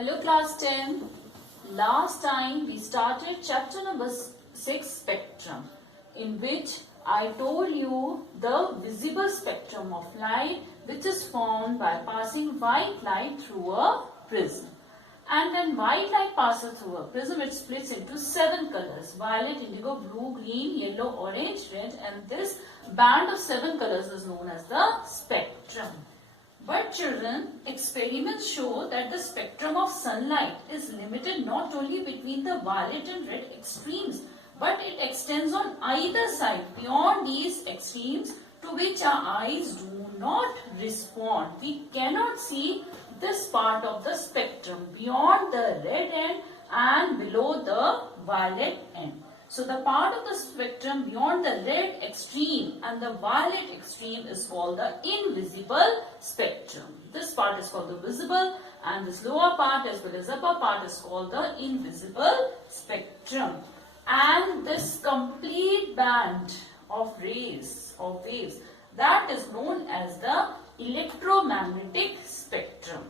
Hello class 10. Last time we started chapter number 6 spectrum, in which I told you the visible spectrum of light which is formed by passing white light through a prism. And when white light passes through a prism, it splits into 7 colors: violet, indigo, blue, green, yellow, orange, red, and this band of 7 colors is known as the spectrum. But children, experiments show that the spectrum of sunlight is limited not only between the violet and red extremes, but it extends on either side beyond these extremes, to which our eyes do not respond. We cannot see this part of the spectrum beyond the red end and below the violet end. So the part of the spectrum beyond the red extreme and the violet extreme is called the invisible spectrum. This part is called the visible, and this lower part as well as upper part is called the invisible spectrum. And this complete band of rays, of waves, that is known as the electromagnetic spectrum.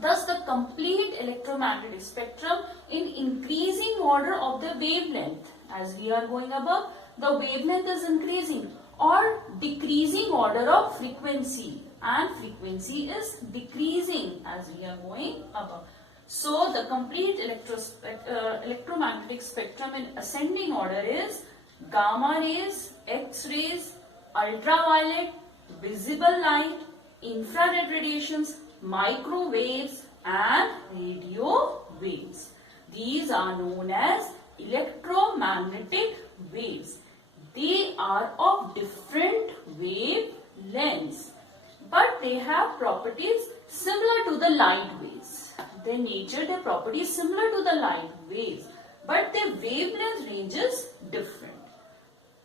Thus, the complete electromagnetic spectrum in increasing order of the wavelength. As we are going above, the wavelength is increasing, or decreasing order of frequency, and frequency is decreasing as we are going above. So, the complete electromagnetic spectrum in ascending order is gamma rays, X-rays, ultraviolet, visible light, infrared radiations, microwaves and radio waves. These are known as electromagnetic waves. They are of different wavelengths, but they have properties similar to the light waves. Their nature, their properties similar to the light waves, but their wavelength range is different.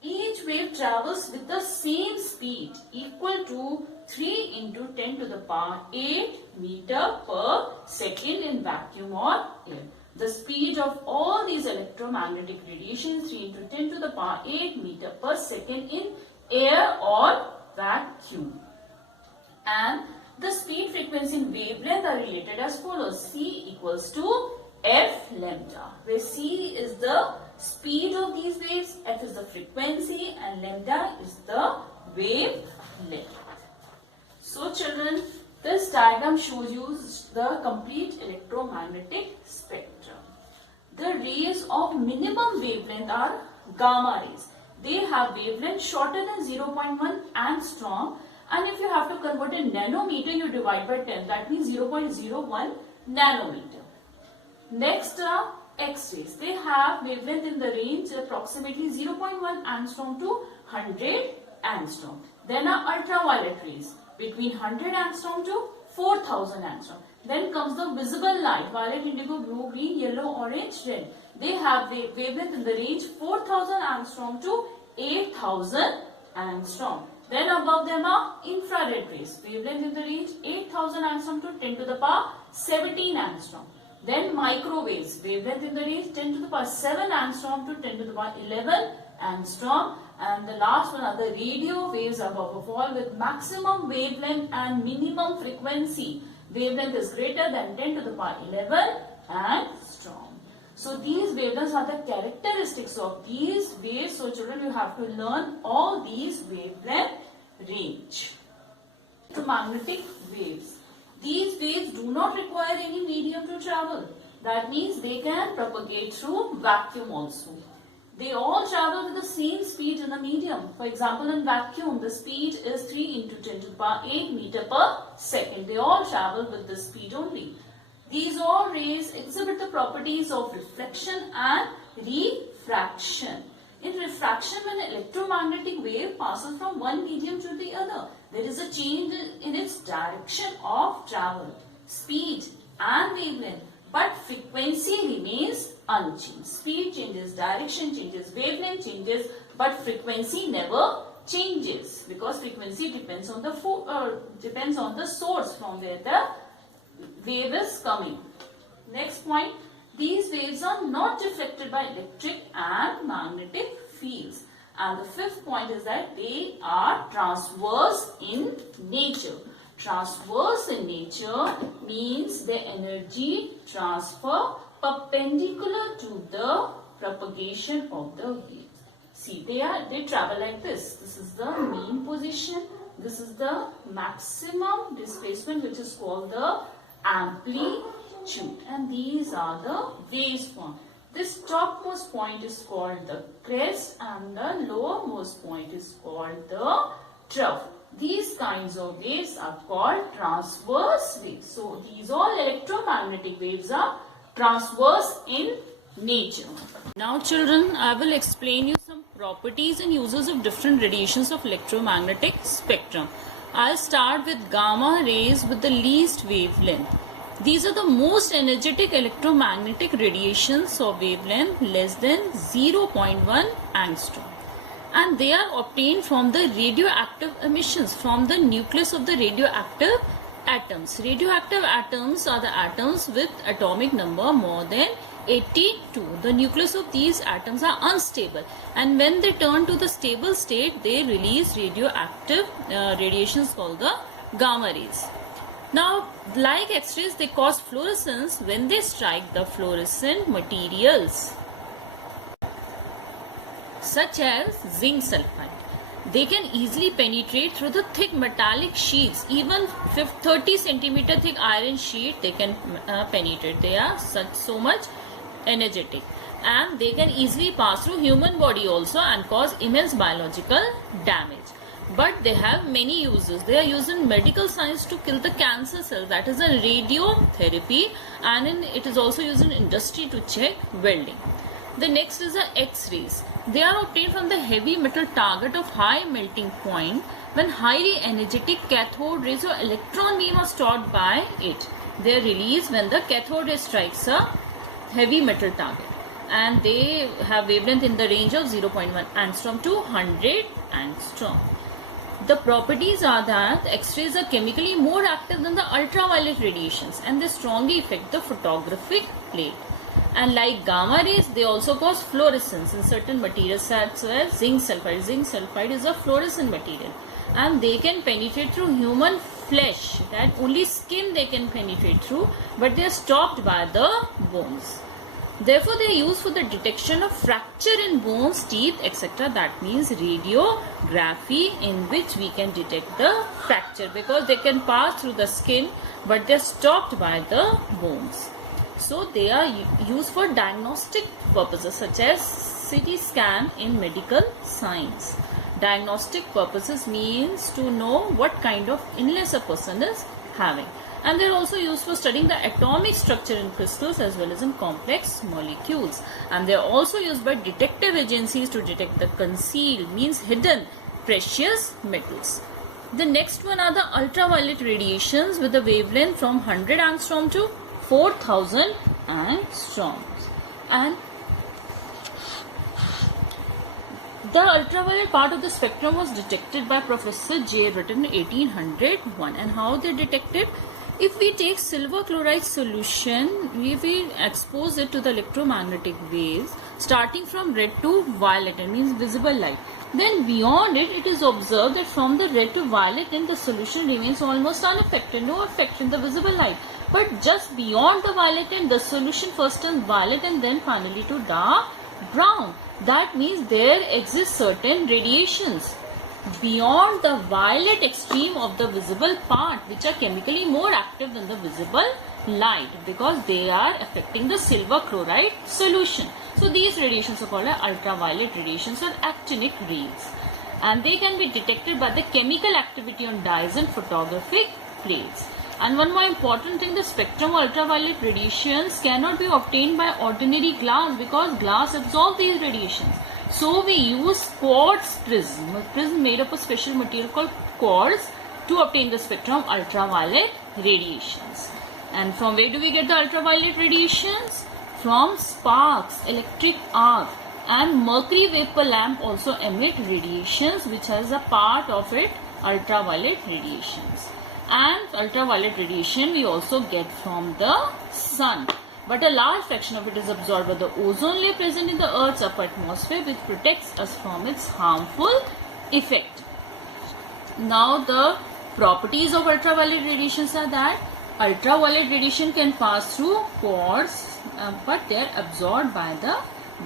Each wave travels with the same speed, equal to 3 into 10 to the power 8 meter per second in vacuum or air. The speed of all these electromagnetic radiations 3 into 10 to the power 8 meter per second in air or vacuum. And the speed, frequency and wavelength are related as follows. C equals to F lambda, where C is the speed of these waves, F is the frequency, and lambda is the wavelength. So children, this diagram shows you the complete electromagnetic spectrum. The rays of minimum wavelength are gamma rays. They have wavelength shorter than 0.1 angstrom, and if you have to convert in nanometer, you divide by 10. That means 0.01 nanometer. Next are X-rays. They have wavelength in the range approximately 0.1 angstrom to 100 angstrom. Then are ultraviolet rays between 100 angstrom to 4000 angstrom. Then comes the visible light, violet, indigo, blue, green, yellow, orange, red. They have wavelength in the range 4000 angstrom to 8000 angstrom. Then above them are infrared rays, wavelength in the range 8000 angstrom to 10 to the power 17 angstrom. Then microwaves, wavelength in the range 10 to the power 7 angstrom to 10 to the power 11 angstrom. And the last one are the radio waves above all, with maximum wavelength and minimum frequency. Wavelength is greater than 10 to the power 11 angstrom. So these wavelengths are the characteristics of these waves. So children, you have to learn all these wavelength range. Electromagnetic waves. These waves do not require any medium to travel. That means they can propagate through vacuum also. They all travel with the same speed in a medium. For example, in vacuum, the speed is 3 into 10 to the power 8 meter per second. They all travel with this speed only. These all rays exhibit the properties of reflection and refraction. In refraction, when an electromagnetic wave passes from one medium to the other, there is a change in its direction of travel, speed and wavelength, but frequency remains unchanged. Speed changes, direction changes, wavelength changes, but frequency never changes, because frequency depends on the source from where the wave is coming. Next point, these waves are not reflected by electric and magnetic fields. And the fifth point is that they are transverse in nature. Transverse in nature means the energy transfer perpendicular to the propagation of the waves. See, they travel like this. This is the mean position. This is the maximum displacement, which is called the amplitude, and these are the waves form. This topmost point is called the crest and the lowermost point is called the trough. These kinds of waves are called transverse waves. So these all electromagnetic waves are transverse in nature. Now children, I will explain you some properties and uses of different radiations of electromagnetic spectrum. I'll start with gamma rays with the least wavelength. These are the most energetic electromagnetic radiations of wavelength less than 0.1 angstrom. And they are obtained from the radioactive emissions from the nucleus of the radioactive atoms. Radioactive atoms are the atoms with atomic number more than 82. The nucleus of these atoms are unstable, and when they turn to the stable state, they release radioactive radiations called the gamma rays. Now, like X-rays, they cause fluorescence when they strike the fluorescent materials, such as zinc sulfide. They can easily penetrate through the thick metallic sheets. Even 30 centimeter thick iron sheet they can penetrate. They are so much energetic, and they can easily pass through human body also and cause immense biological damage. But they have many uses. They are used in medical science to kill the cancer cells, that is in radiotherapy, and it is also used in industry to check welding. The next is the X-rays. They are obtained from the heavy metal target of high melting point when highly energetic cathode rays or electron beam are stored by it. They are released when the cathode ray strikes a heavy metal target, and they have wavelength in the range of 0.1 angstrom to 100 angstrom. The properties are that X-rays are chemically more active than the ultraviolet radiations, and they strongly affect the photographic plate. And like gamma rays, they also cause fluorescence in certain materials such as zinc sulfide. Zinc sulfide is a fluorescent material, and they can penetrate through human flesh. That only skin they can penetrate through, but they are stopped by the bones. Therefore, they are used for the detection of fracture in bones, teeth, etc. That means radiography, in which we can detect the fracture, because they can pass through the skin, but they are stopped by the bones. So they are used for diagnostic purposes such as CT scan in medical science. Diagnostic purposes means to know what kind of illness a person is having. And they are also used for studying the atomic structure in crystals as well as in complex molecules. And they are also used by detective agencies to detect the concealed, means hidden, precious metals. The next one are the ultraviolet radiations with a wavelength from 100 angstrom to 4000 angstroms. And the ultraviolet part of the spectrum was detected by Professor J. Rutten in 1801. And how they detected? If we take silver chloride solution, we will expose it to the electromagnetic waves starting from red to violet, it means visible light. Then beyond it, it is observed that from the red to violet, then the solution remains almost unaffected, no effect in the visible light. But just beyond the violet end, the solution first turns violet and then finally to dark brown. That means there exist certain radiations beyond the violet extreme of the visible part, which are chemically more active than the visible light, because they are affecting the silver chloride solution. So these radiations are called ultraviolet radiations or actinic rays, and they can be detected by the chemical activity on dyes and photographic plates. And one more important thing, the spectrum of ultraviolet radiations cannot be obtained by ordinary glass, because glass absorbs these radiations. So we use quartz prism, a prism made up of special material called quartz, to obtain the spectrum of ultraviolet radiations. And from where do we get the ultraviolet radiations? From sparks, electric arc, and mercury vapor lamp also emit radiations, which has a part of it ultraviolet radiations. And ultraviolet radiation we also get from the sun, but a large fraction of it is absorbed by the ozone layer present in the Earth's upper atmosphere, which protects us from its harmful effect. Now the properties of ultraviolet radiations are that ultraviolet radiation can pass through pores, but they are absorbed by the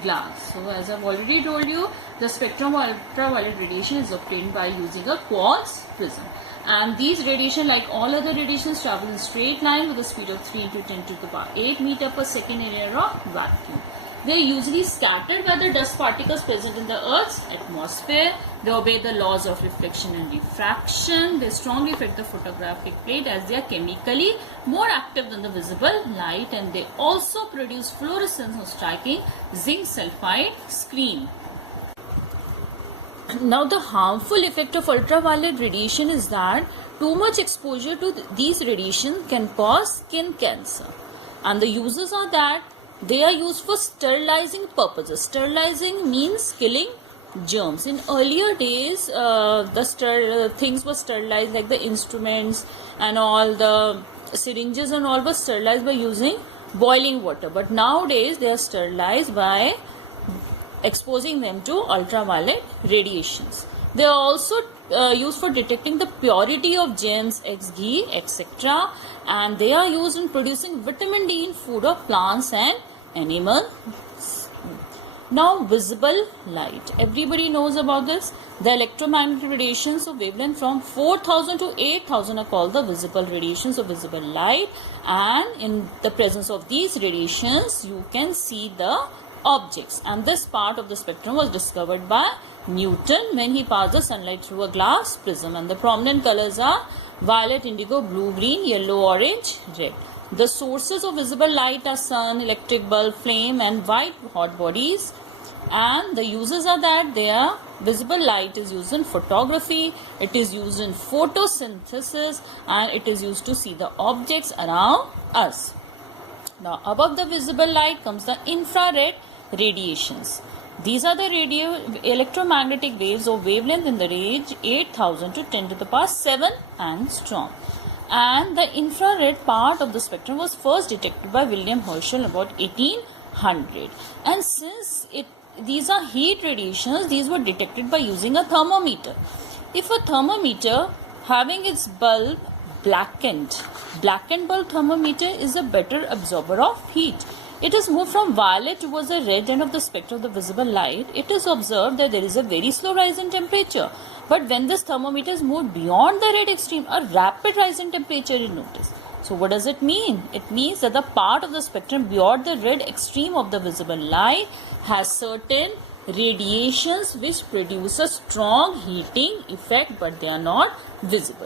glass. So as I've already told you, the spectrum of ultraviolet radiation is obtained by using a quartz prism. And these radiation, like all other radiations, travel in straight line with a speed of 3 into 10 to the power 8 meter per second in air or vacuum. They are usually scattered by the dust particles present in the Earth's atmosphere. They obey the laws of reflection and diffraction. They strongly affect the photographic plate as they are chemically more active than the visible light, and they also produce fluorescence or striking zinc sulfide screen. Now, the harmful effect of ultraviolet radiation is that too much exposure to these radiation can cause skin cancer. And the uses are that they are used for sterilizing purposes. Sterilizing means killing germs. In earlier days, things were sterilized, like the instruments and all, the syringes and all were sterilized by using boiling water. But nowadays, they are sterilized by exposing them to ultraviolet radiations. They are also used for detecting the purity of gems, eggs, ghee, etc. And they are used in producing vitamin D in food of plants and animals. Now, visible light. Everybody knows about this. The electromagnetic radiations of wavelength from 4000 to 8000 are called the visible radiations of visible light. And in the presence of these radiations, you can see the objects. And this part of the spectrum was discovered by Newton when he passed the sunlight through a glass prism. And the prominent colors are violet, indigo, blue, green, yellow, orange, red. The sources of visible light are sun, electric bulb, flame, and white hot bodies. And the uses are that visible light is used in photography, it is used in photosynthesis, and it is used to see the objects around us. Now, above the visible light comes the infrared radiations. These are the electromagnetic waves of wavelength in the range 8000 to 10 to the power 7 angstrom. And the infrared part of the spectrum was first detected by William Herschel about 1800. And since these are heat radiations, these were detected by using a thermometer. If a thermometer having its bulb blackened bulb thermometer is a better absorber of heat. It is moved from violet towards the red end of the spectrum of the visible light. It is observed that there is a very slow rise in temperature. But when this thermometer is moved beyond the red extreme, a rapid rise in temperature is noticed. So what does it mean? It means that the part of the spectrum beyond the red extreme of the visible light has certain radiations which produce a strong heating effect, but they are not visible.